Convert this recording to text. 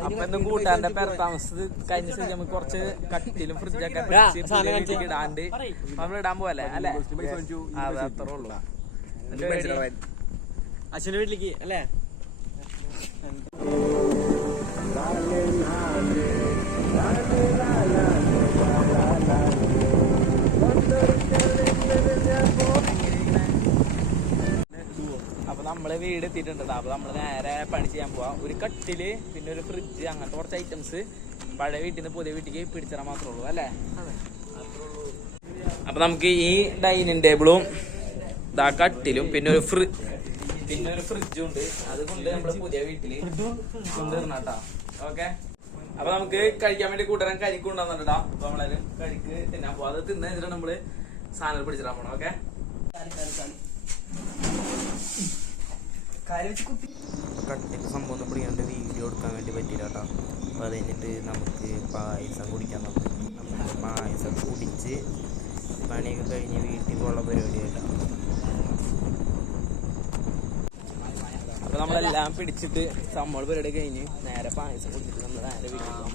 അപ്പൊ എന്തും കൂട്ടാന്റെ കഴിഞ്ഞ സ്ഥിതി നമുക്ക് കുറച്ച് കട്ടിലും ഫ്രിഡ്ജൊക്കെ ഇടാണ്ട് നമ്മൾ ഇടാൻ പോലെ അല്ലേ? അതെ അത്രേ ഉള്ളൂ. അച്ഛന്റെ വീട്ടിലേക്ക് അല്ലേ? നമ്മൾ വീട് എത്തിയിട്ടുണ്ട് ട്ടോ. അപ്പൊ നമ്മൾ നേരെ പണി ചെയ്യാൻ പോവാ. ഒരു കട്ടിൽ പിന്നെ ഒരു ഫ്രിഡ്ജ് അങ്ങനത്തെ കുറച്ച് ഐറ്റംസ് പഴയ വീട്ടിൽ നിന്ന് പുതിയ വീട്ടിലേക്ക് പിടിച്ചാൽ മാത്രമേ ഉള്ളൂ അല്ലേ? അപ്പൊ നമുക്ക് ഈ ഡൈനിങ് ടേബിളും ഇതാ കട്ടിലും പിന്നെ ഒരു ഫ്രി പിന്നെ ഒരു ഫ്രിഡ്ജും ഉണ്ട്. അത് കൊണ്ട് നമ്മൾ പുതിയ വീട്ടിൽ കൊണ്ടുവരണട്ടാ ഓക്കെ? അപ്പൊ നമുക്ക് കഴിക്കാൻ വേണ്ടി കൂട്ടുകാരൻ കരിക്ക് കൊണ്ടുവന്നിട്ടാ അപ്പൊ നമ്മളെല്ലാം കരിക്ക് തിന്നാൻ പോവാ. അത് തിന്നാ കഴിഞ്ഞിട്ട് നമ്മൾ സാധനം പിടിച്ചിടാൻ പോണം. ഓക്കെ? കട്ടിന്റെ സംഭവം ഒന്നും പിടിക്കാണ്ട് വീഡിയോ എടുക്കാൻ വേണ്ടി പറ്റില്ല കേട്ടോ. അപ്പോൾ അത് കഴിഞ്ഞിട്ട് നമുക്ക് പായസം കുടിക്കാൻ നോക്കാം. പായസം കുടിച്ച് പണിയൊക്കെ കഴിഞ്ഞ് വീട്ടിൽ പോകാനുള്ള പരിപാടിയായിട്ടാണ് അപ്പൊ നമ്മളെല്ലാം പിടിച്ചിട്ട് നമ്മൾ പരിപാടി കഴിഞ്ഞ് നേരെ പായസം കുടിച്ചിട്ട് നമ്മൾ നേരെ വീട്ടിൽ പോകാൻ